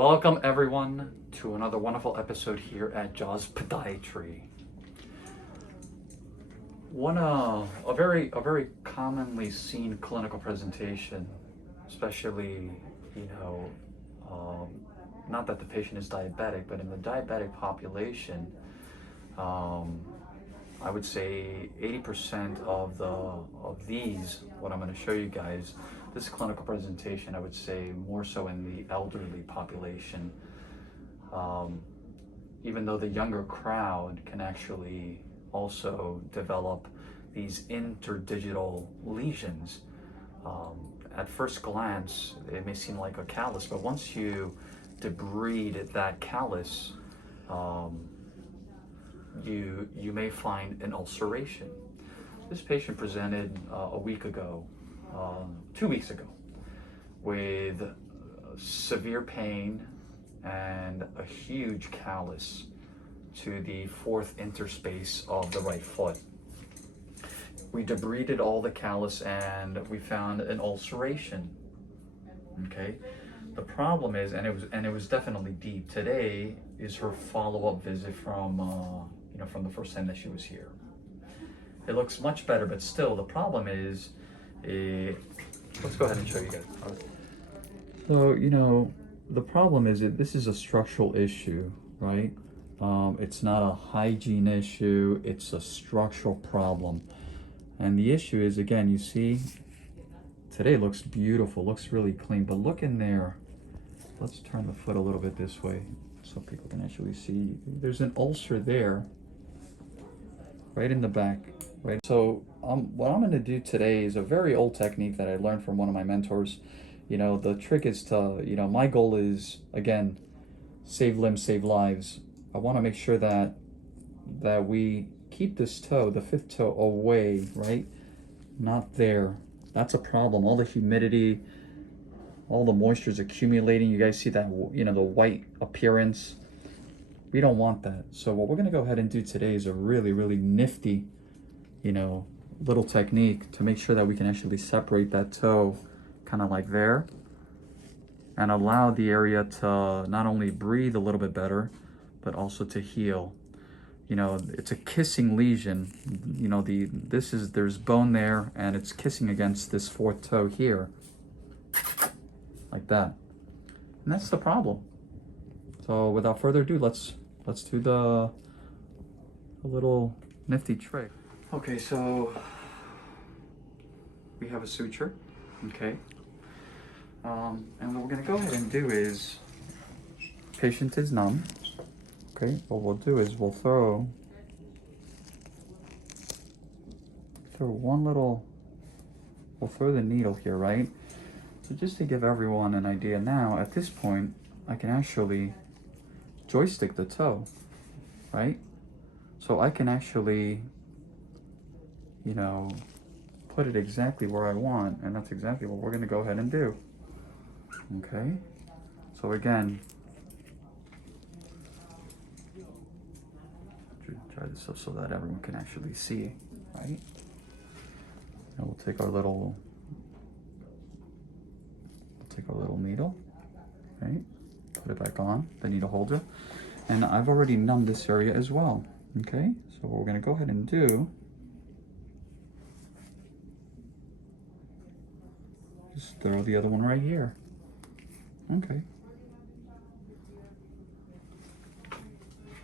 Welcome everyone to another wonderful episode here at Doctors of Podiatry. A very commonly seen clinical presentation, especially not that the patient is diabetic, but in the diabetic population, I would say 80% of these, what I'm going to show you guys, this clinical presentation, I would say more so in the elderly population, even though the younger crowd can actually also develop these interdigital lesions. At first glance, it may seem like a callus, but once you debride that callus, you may find an ulceration. This patient presented a week ago, 2 weeks ago, with severe pain and a huge callus to the fourth interspace of the right foot. We debrided all the callus and we found an ulceration. Okay, the problem is, and it was definitely deep. Today is her follow-up visit from from the first time that she was here. It looks much better, but still the problem is, let's go ahead and show you guys. So, the problem is that this is a structural issue, right? It's not a hygiene issue, it's a structural problem. And the issue is, again, you see, today looks beautiful, looks really clean, but look in there. Let's turn the foot a little bit this way so people can actually see. There's an ulcer there, right in the back, right? So what I'm going to do today is a very old technique that I learned from one of my mentors. The trick is to, my goal is, again, save limbs, save lives. I want to make sure that we keep this toe, the fifth toe, away, right? Not there. That's a problem. All the humidity, all the moisture is accumulating. You guys see that, the white appearance. We don't want that. So what we're going to go ahead and do today is a really, really nifty, little technique to make sure that we can actually separate that toe kind of like there and allow the area to not only breathe a little bit better, but also to heal. It's a kissing lesion. There's bone there and it's kissing against this fourth toe here, like that. And that's the problem. So without further ado, let's do the little nifty trick. Okay, so we have a suture, okay? And what we're gonna go ahead and do is, patient is numb, okay? What we'll do is we'll throw the needle here, right? So just to give everyone an idea now, at this point, I can actually joystick the toe, right? So I can actually, put it exactly where I want, and that's exactly what we're gonna go ahead and do. Okay, so again, try this up so that everyone can actually see, right? And we'll take our little needle, right? Put it back on, the needle holder. And I've already numbed this area as well, okay? So what we're gonna go ahead and do, just throw the other one right here, okay.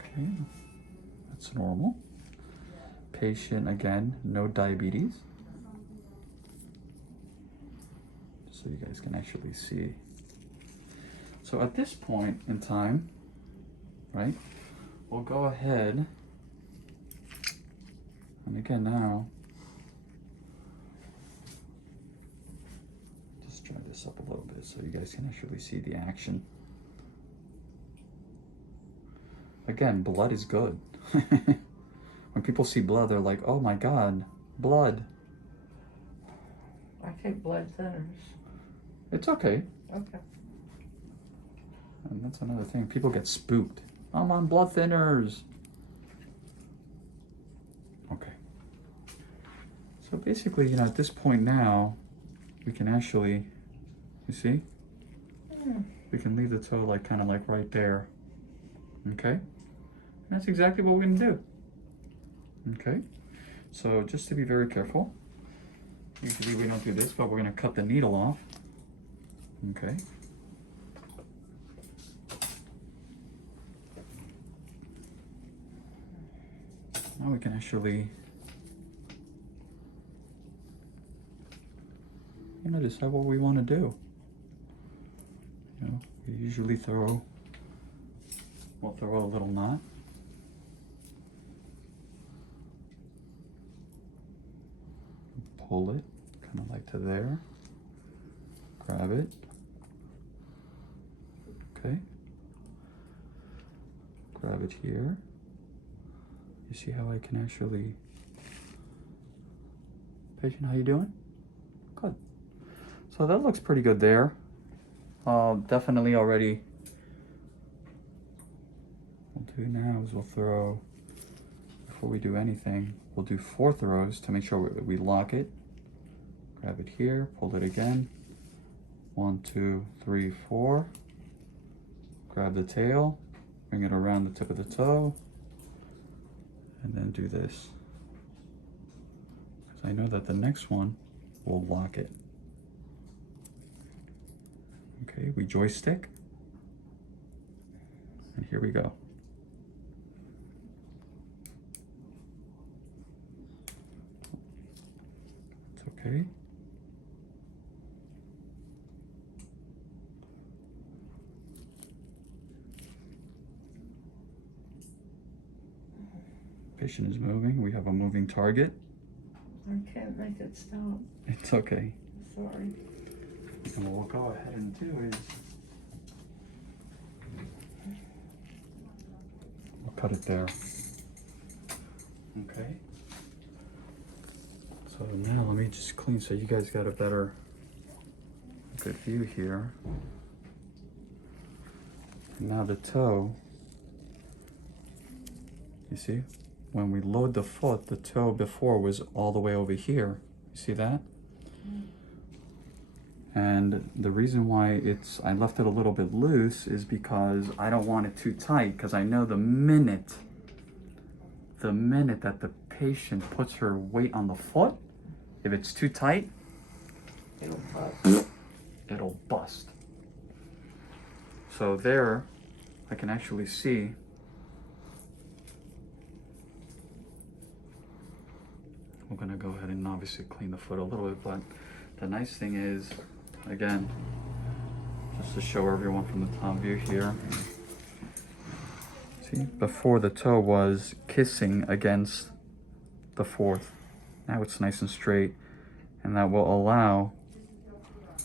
Okay, that's normal. Patient, again, no diabetes. So you guys can actually see. So at this point in time, right, we'll go ahead, and again now, just try this up a little bit so you guys can actually see the action. Again, blood is good. When people see blood, they're like, oh my God, blood. I take blood thinners. It's okay. Okay. And that's another thing. People get spooked. I'm on blood thinners. Okay. So basically, at this point now, we can actually, you see? Yeah. We can leave the toe like kind of like right there. Okay? And that's exactly what we're gonna do. Okay? So just to be very careful, usually we don't do this, but we're gonna cut the needle off. Okay? Now we can actually, decide what we want to do. We usually we'll throw a little knot. Pull it, kind of like to there. Grab it. Okay. Grab it here. You see how I can actually... Patient, how you doing? Good. So that looks pretty good there. Definitely already... What we'll do now is we'll throw, before we do anything, we'll do 4 throws to make sure we lock it. Grab it here, pull it again. 1, 2, 3, 4. Grab the tail, bring it around the tip of the toe, and then do this. Because I know that the next one will lock it. Okay, we joystick, and here we go. It's okay. Patient is moving. We have a moving target. I can't make it stop. It's okay. Sorry. And what we'll go ahead and do is we'll cut it there. Okay. So now let me just clean so you guys got a good view here. And now the toe, you see? When we load the foot, the toe before was all the way over here. You see that? And the reason why I left it a little bit loose is because I don't want it too tight, because I know the minute that the patient puts her weight on the foot, if it's too tight, It'll bust. It'll bust. So there, I can actually see we're gonna go ahead and obviously clean the foot a little bit, but the nice thing is, again, just to show everyone from the top view here, see, before the toe was kissing against the fourth. Now it's nice and straight, and that will allow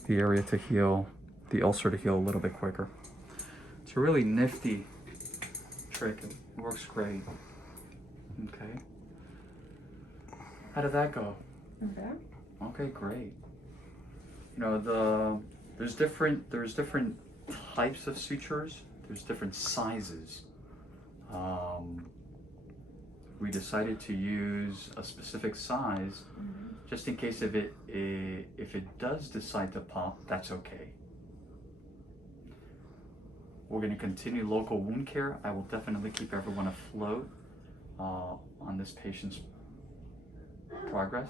the area to heal, the ulcer to heal a little bit quicker. It's a really nifty trick. It works great. Okay. How did that go? Okay. Okay, great. There's different types of sutures. There's different sizes. We decided to use a specific size, just in case if it does decide to pop, that's okay. We're going to continue local wound care. I will definitely keep everyone afloat on this patient's progress.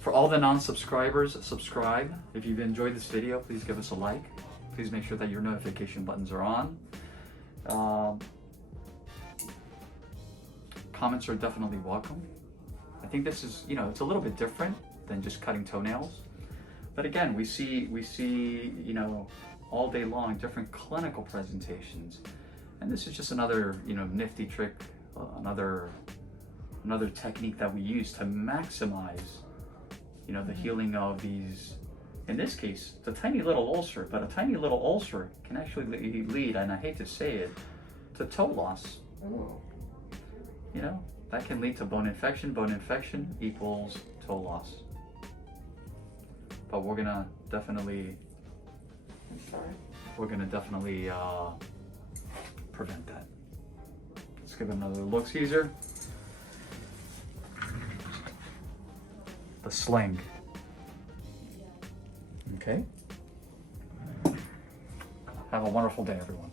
For all the non-subscribers, subscribe. If you've enjoyed this video, please give us a like. Please make sure that your notification buttons are on. Comments are definitely welcome. I think this is, it's a little bit different than just cutting toenails. But again, we see, all day long different clinical presentations. And this is just another, nifty trick, another technique that we use to maximize, the healing of these, in this case, the tiny little ulcer, but a tiny little ulcer can actually lead, and I hate to say it, to toe loss. Oh. That can lead to bone infection. Bone infection equals toe loss. But we're gonna definitely prevent that. Let's give it another look, Caesar. The sling. Okay. Have a wonderful day, everyone.